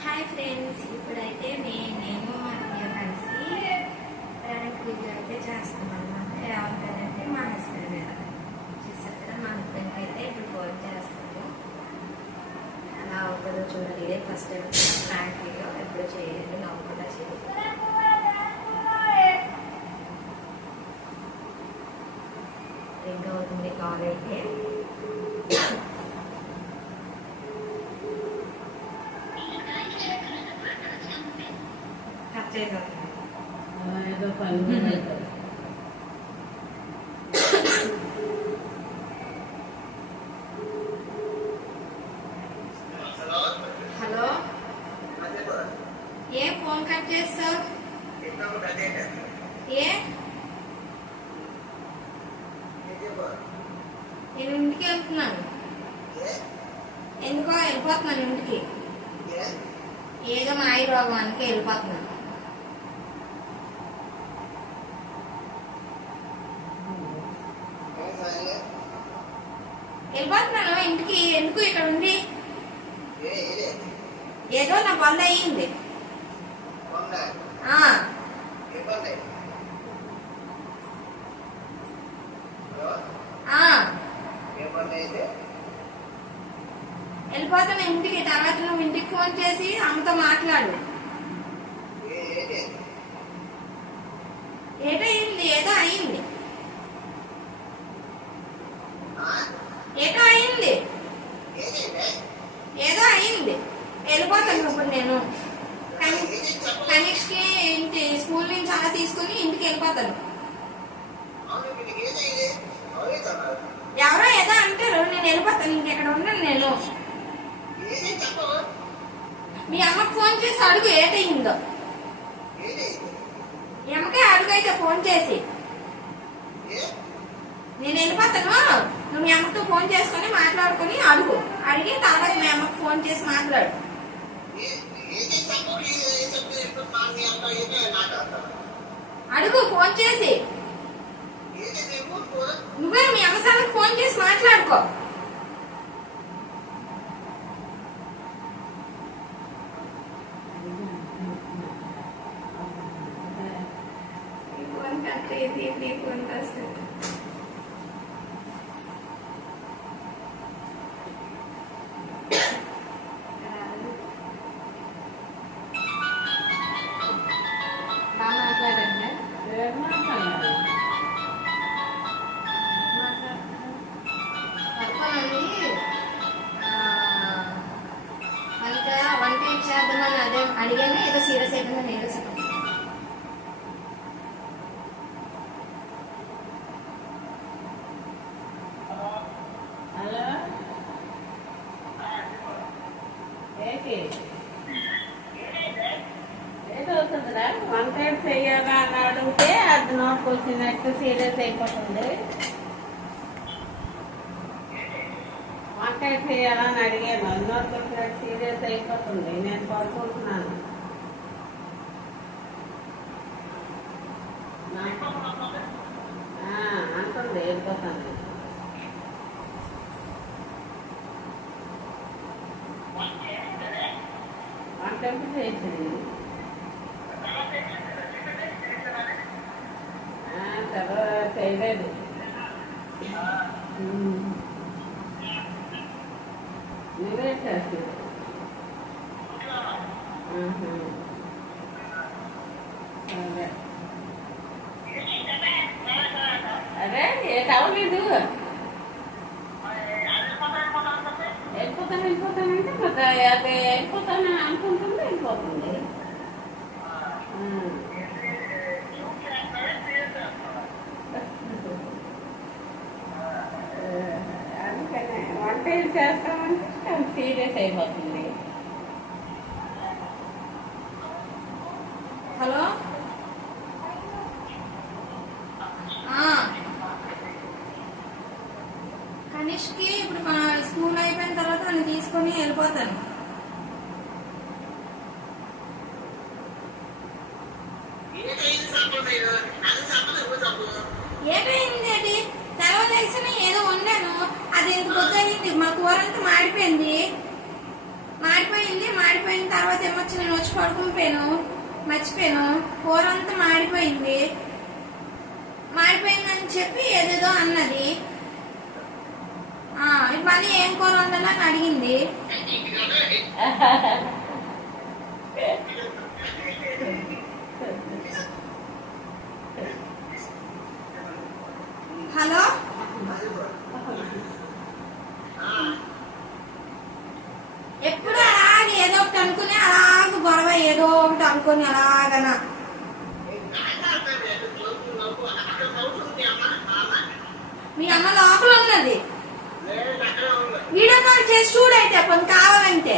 Hi friends ఇప్పుడైతే మేము అన్నయ్య కలిసి ప్రాంక్ వీడియో అయితే చేస్తున్నాం అన్నమాట ఎవరికైతే మా హస్బెండ్ చూసారు కదా మా హస్బెండ్కి అయితే ఇప్పుడు ఫోన్ చేస్తాము ఎలా అవుతుందో చూడండి. ఇదే ఫస్ట్ టైం ప్రాంక్ వీడియో. ఎప్పుడు చేయండి నవ్వకుండా చేయండి అవుతుంది కాల్ అయితే. కట్ చేద్దాం ఏదో పని మీద అవుతుంది. హలో ఏ ఫోన్ కట్ చేస్తావు ఏ నేను ఇంటికి వెళ్తున్నాను. ఎందుకో వెళ్ళిపోతున్నాను ఇంటికి. ఏదో మాయ ఆయి రోగానికి వెళ్ళిపోతున్నాను. వెళ్ళిపోతున్నాను ఇంటికి ఎందుకు ఇక్కడ ఉండి? ఏదో నా వల్ల అయ్యింది ఆ, ఆ, వెళ్ళిపోతాను ఇంటికి తర్వాత నువ్వు ఇంటికి ఫోన్ చేసి అమ్మతో మాట్లాడు. ఏటో అయింది? ఏదో అయింది ఏటో అయింది? ఏదో అయింది. వెళ్ళిపోతాను ఇప్పుడు నేను. కనిష్కి ఇంటి స్కూల్ నుంచి అలా తీసుకుని ఇంటికి వెళ్ళిపోతాను. ఎవరో ఏదో అంటారు నేను వెళ్ళిపోతాను ఇంకెక్కడ ఉండను నేను. మీ అమ్మ ఫోన్ చేసి అడుగు ఏదైందో. మీ అమ్మకే అడుగు అయితే ఫోన్ చేసి. నేను వెళ్ళిపోతాను. నువ్వు మీ అమ్మతో ఫోన్ చేసుకొని మాట్లాడుకొని అడుగు. అడిగి తర్వాత మీ అమ్మకు ఫోన్ చేసి మాట్లాడు. అడుగు ఫోన్ చేసి. నువ్వే మీ అమ్మ సార్కి ఫోన్ చేసి మాట్లాడుకో ఈ ఫోన్ కట్ అయ్యింది నీ ఫోన్ వస్తుంది బాగా మాట్లాడండి ఏం మాట్లాడాలి? పడుకోనండి వంట వంట ఏం చేద్దామని అదే అడిగాను ఏంటి ఏదవుతుందిరా? వంట ఏం చెయ్యాలా అని అడిగితే అది నోట్కి వచ్చినట్టు సీరియస్ అయిపోతుంది. వంట ఏం చేయాలా అని అడిగాను నోట్కి వచ్చినట్టు సీరియస్ అయిపోతుంది. నేను పడుకుంటున్నాను. ఆ, అంటుంది వెళ్ళిపోతుంది వంట ఎప్పుడు చేసింది ఆ, తర్వాత చేయలేదు ఉమ్. నువ్వే చేస్తావు ఆహా. సరే అరే ఏ కావలేదు వెళ్ళిపోతాను వెళ్ళిపోతానంటే మరి అది వెళ్ళిపోతాను అనుకుంటుంది వెళ్ళిపోతుంది అందుకనే వంటలు చేస్తామంటే సీరియస్ అయిపోతుంది. హలో? కనిష్కి ఇప్పుడు మన స్కూల్ అయిపోయిన తర్వాత నన్ను తీసుకొని వెళ్ళిపోతాను. అది ఇంత పొద్దుయింది మా కూర అంతా మాడిపోయింది. మాడిపోయింది. మాడిపోయిన తర్వాత ఏమొచ్చి నేను వచ్చి పడుకుని పోయాను మర్చిపోయాను. కూర అంతా మాడిపోయింది. మాడిపోయిందని చెప్పి ఏదేదో అన్నది. ఆ, మళ్ళీ ఏం కూర వండాలని అడిగింది. హలో ఎప్పుడు అలాగే ఏదో ఒకటి అనుకుని అలాగ గొడవ ఏదో ఒకటి అనుకుని అలాగన మీ అమ్మ లోపల ఉన్నది. వీడియో కాల్ చేసి చూడైతే కొన్ని కావాలంటే.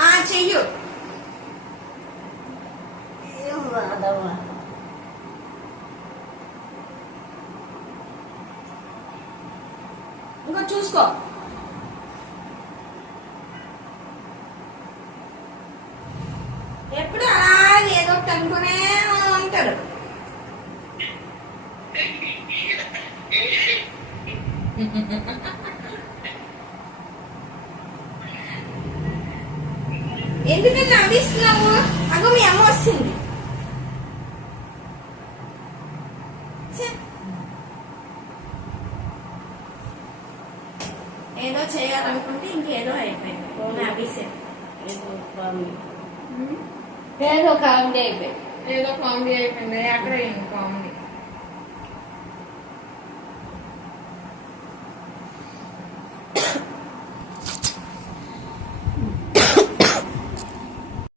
ఆ చెయ్యు. ఇంకో చూసుకో ఎప్పుడు ఒకటి అనుకునే ఉంటాడు ఎందుకని నవ్విస్తున్నావు అగో మీ అమ్మ వస్తుంది. ఏదో చేయాలనుకుంటే ఇంకేదో అయిపోయింది. నవ్వేసాను ఏదో కామెడీ అయిపోయింది. ఏదో కామెడీ అయిపోయింది. అక్కడ కామెడీ